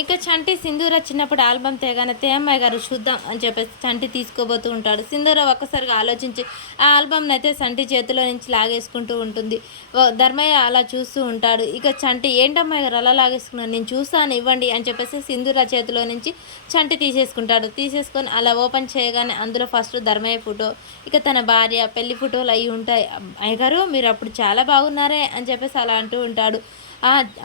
ఇక చంటి సింధూర చిన్నప్పుడు ఆల్బమ్ తేగానే అమ్మాయి గారు చూద్దాం అని చెప్పేసి చంటి తీసుకోబోతూ ఉంటాడు. సింధూర ఒక్కసారిగా ఆలోచించి ఆ ఆల్బమ్ని అయితే చంటి చేతిలో నుంచి లాగేసుకుంటూ ఉంటుంది. ధర్మయ్య అలా చూస్తూ ఉంటాడు. ఇక చంటి ఏంటమ్మాయి గారు అలా లాగేసుకున్నాను, నేను చూస్తాను ఇవ్వండి అని చెప్పేసి సింధూర చేతిలో నుంచి చంటి తీసేసుకుంటాడు. తీసేసుకొని అలా ఓపెన్ చేయగానే అందులో ఫస్ట్ ధర్మయ్య ఫోటో, ఇక తన భార్య పెళ్లి ఫోటోలు అవి ఉంటాయి. అయ్యగారు మీరు అప్పుడు చాలా బాగున్నారే అని చెప్పేసి అలా అంటూ ఉంటాడు.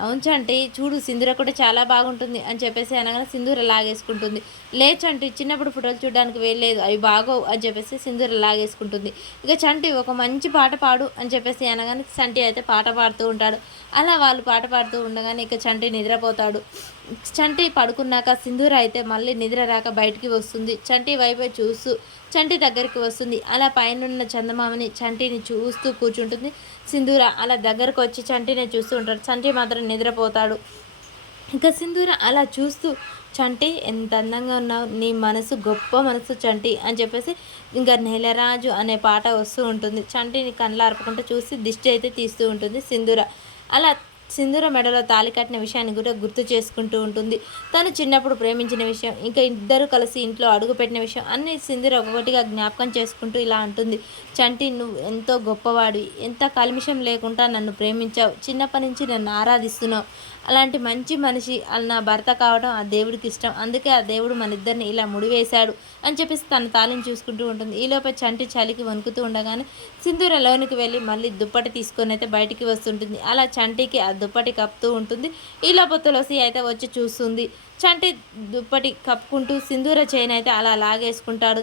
అవును చంటి చూడు సింధూర కూడా చాలా బాగుంటుంది అని చెప్పేసి అనగానే సింధూర లాగేసుకుంటుంది. లేచంటి చిన్నప్పుడు ఫోటోలు చూడడానికి వెళ్ళలేదు, అవి బాగోవు అని చెప్పేసి సింధూర లాగేసుకుంటుంది. ఇక చంటి ఒక మంచి పాట పాడు అని చెప్పేసి అనగానే చంటి అయితే పాట పాడుతూ ఉంటాడు. అలా వాళ్ళు పాట పాడుతూ ఉండగానే ఇక చంటి నిద్రపోతాడు. చంటి పడుకున్నాక సింధూర అయితే మళ్ళీ నిద్ర రాక బయటికి వస్తుంది. చంటి వైపు చూస్తూ చంటి దగ్గరికి వస్తుంది. అలా పైనున్న చందమామని చంటిని చూస్తూ కూర్చుంటుంది. సింధూర అలా దగ్గరకు వచ్చి చంటిని చూస్తూ ఉంటాడు. చంటి మాత్రం నిద్రపోతాడు. ఇంకా సింధూర అలా చూస్తూ చంటి ఎంత అందంగా ఉన్నావు, నీ మనసు గొప్ప మనసు చంటి అని చెప్పేసి ఇంకా నెలరాజు అనే పాట వస్తూ ఉంటుంది. చంటిని కళ్ళార్పకుండా చూసి దిష్టి అయితే తీస్తూ ఉంటుంది సింధూర. అలా సింధూర మెడలో తాళి కట్టిన విషయాన్ని కూడా గుర్తు చేసుకుంటూ ఉంటుంది. తను చిన్నప్పుడు ప్రేమించిన విషయం, ఇంకా ఇద్దరు కలిసి ఇంట్లో అడుగుపెట్టిన విషయం అన్నీ సింధూర ఒక్కొక్కటిగా జ్ఞాపకం చేసుకుంటూ ఇలా అంటుంది. చంటి నువ్వు ఎంతో గొప్పవాడివి, ఎంత కల్మిషం లేకుండా నన్ను ప్రేమించావు, చిన్నప్పటి నుంచి నన్ను ఆరాధిస్తున్నావు. అలాంటి మంచి మనిషి నా భర్త కావడం ఆ దేవుడికి ఇష్టం, అందుకే ఆ దేవుడు మన ఇద్దరిని ఇలా ముడివేశాడు అని చెప్పేసి తన తాళిని చూసుకుంటూ ఉంటుంది. ఈలోపే చంటి చలికి వణుకుతూ ఉండగానే సింధూర లోనికి వెళ్ళి మళ్ళీ దుప్పటి తీసుకొని అయితే బయటికి వస్తుంటుంది. అలా చంటికి ఆ దుప్పటి కప్పుతూ ఉంటుంది. ఈలోపు తులసి అయితే వచ్చి చూస్తుంది. చంటి దుప్పటి కప్పుకుంటూ సింధూర చైన్ అయితే అలా లాగేసుకుంటాడు.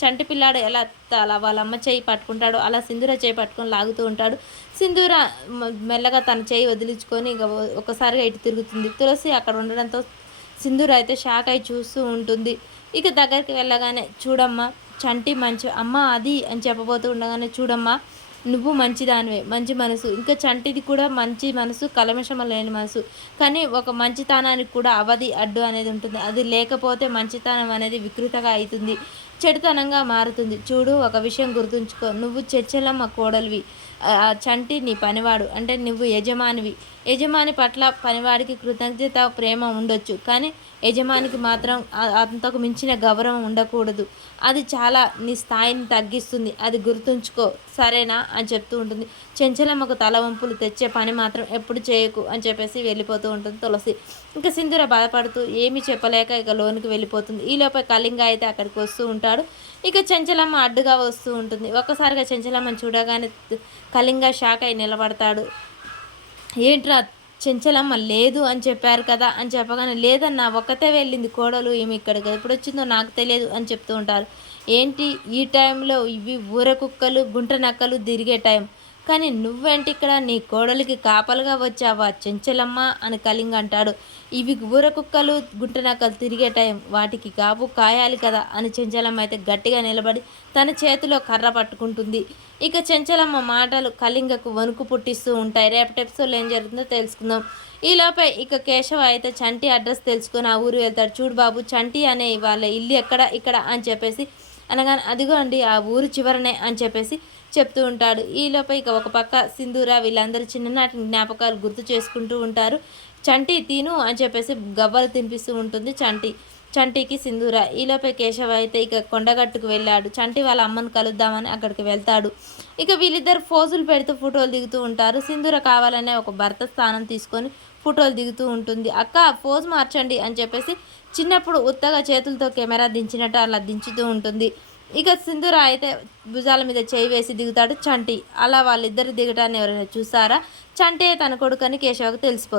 చంటి పిల్లాడు ఎలా అలా వాళ్ళ అమ్మ చేయి పట్టుకుంటాడో అలా సింధూర చేయి పట్టుకొని లాగుతూ ఉంటాడు. సింధూర మెల్లగా తన చేయి వదిలించుకొని ఇక ఒకసారిగా ఇటు తిరుగుతుంది. తులసి అక్కడ ఉండడంతో సింధూర అయితే షాక్ అయి చూస్తూ ఉంటుంది. ఇక దగ్గరికి వెళ్ళగానే చూడమ్మా చంటి మంచి అమ్మ అది అని చెప్పబోతూ ఉండగానే చూడమ్మా నువ్వు మంచిదానివే, మంచి మనసు, ఇంకా చంటిది కూడా మంచి మనసు, కలమషమ లేని మనసు. కానీ ఒక మంచితనానికి కూడా అవధి అడ్డు అనేది ఉంటుంది. అది లేకపోతే మంచితనం అనేది వికృతగా అవుతుంది, చెడుతనంగా మారుతుంది. చూడు ఒక విషయం గుర్తుంచుకో, నువ్వు చర్చలమ్మ కోడలివి, చంటి నీ పనివాడు, అంటే నువ్వు యజమానివి. యజమాని పట్ల పనివాడికి కృతజ్ఞత ప్రేమ ఉండొచ్చు, కానీ యజమానికి మాత్రం అంతకు మించిన గౌరవం ఉండకూడదు. అది చాలా నీ స్థాయిని తగ్గిస్తుంది, అది గుర్తుంచుకో సరేనా అని చెప్తూ ఉంటుంది. చెంచలమ్మకు తలవంపులు తెచ్చే పని మాత్రం ఎప్పుడు చేయకు అని చెప్పేసి వెళ్ళిపోతూ ఉంటుంది తులసి. ఇంకా సింధూర బాధపడుతూ ఏమీ చెప్పలేక ఇక లోనికి వెళ్ళిపోతుంది. ఈలోపే కళింగ అయితే అక్కడికి వస్తూ ఉంటాడు. ఇక చెంచలమ్మ అడ్డుగా వస్తూ ఉంటుంది. ఒక్కసారిగా చెంచలమ్మని చూడగానే కళింగ షాక్ అయి నిలబడతాడు. ఏంట్రా చెంచలమ్మ లేదు అని చెప్పారు కదా అని చెప్పగానే లేదన్నా ఒక్కతే వెళ్ళింది కోడలు, ఏమి ఇక్కడికి ఎప్పుడు వచ్చిందో నాకు తెలియదు అని చెప్తూ ఉంటారు. ఏంటి ఈ టైంలో ఇవి ఊర కుక్కలు గుంట నక్కలు తిరిగే టైం, కానీ నువ్వేంటి ఇక్కడ నీ కోడలికి కాపలుగా వచ్చావా చెంచలమ్మ అని కళింగ అంటాడు. ఇవి ఊర కుక్కలు గుంట నక్కలు తిరిగే టైం, వాటికి కాపు కాయాలి కదా అని చెంచలమ్మ అయితే గట్టిగా నిలబడి తన చేతిలో కర్ర పట్టుకుంటుంది. ఇక చెంచలమ్మ మాటలు కళింగకు వణుకు పుట్టిస్తూ ఉంటాయి. రేపటి ఎపిసోడ్లో ఏం జరుగుతుందో తెలుసుకుందాం. ఈలోపే ఇక కేశవ అయితే చంటి అడ్రస్ తెలుసుకొని ఆ ఊరు వెళ్తాడు. చూడు బాబు చంటి అనే వాళ్ళ ఇల్లు ఎక్కడ ఇక్కడ అని చెప్పేసి అనగానే అదిగో అండి ఆ ఊరు చివరనే అని చెప్పేసి చెప్తూ ఉంటాడు. ఈలోపే ఇక ఒక పక్క సింధూర వీళ్ళందరూ చిన్ననాటి జ్ఞాపకాలు గుర్తు చేసుకుంటూ ఉంటారు. చంటి తిను అని చెప్పేసి గవ్వలు తినిపిస్తూ ఉంటుంది చంటికి సింధూర. ఈలోపే కేశవ అయితే ఇక కొండగట్టుకు వెళ్ళాడు. చంటి వాళ్ళ అమ్మను కలుద్దామని అక్కడికి వెళ్తాడు. ఇక వీళ్ళిద్దరు ఫోజులు పెడుతూ ఫోటోలు దిగుతూ ఉంటారు. సింధూర కావాలనే ఒక భర్త స్థానం తీసుకొని ఫోటోలు దిగుతూ ఉంటుంది. అక్క పోజ్ మార్చండి అని చెప్పేసి చిన్నప్పుడు ఉత్తగా చేతులతో కెమెరా దించినట్టు అలా దించుతూ ఉంటుంది. ఇక సింధూర అయితే భుజాల మీద చేయి వేసి దిగుతాడు చంటి. అలా వాళ్ళిద్దరు దిగటాన్ని ఎవరైనా చూసారా? చంటే తన కొడుకని కేశవకు తెలిసిపోతుంది.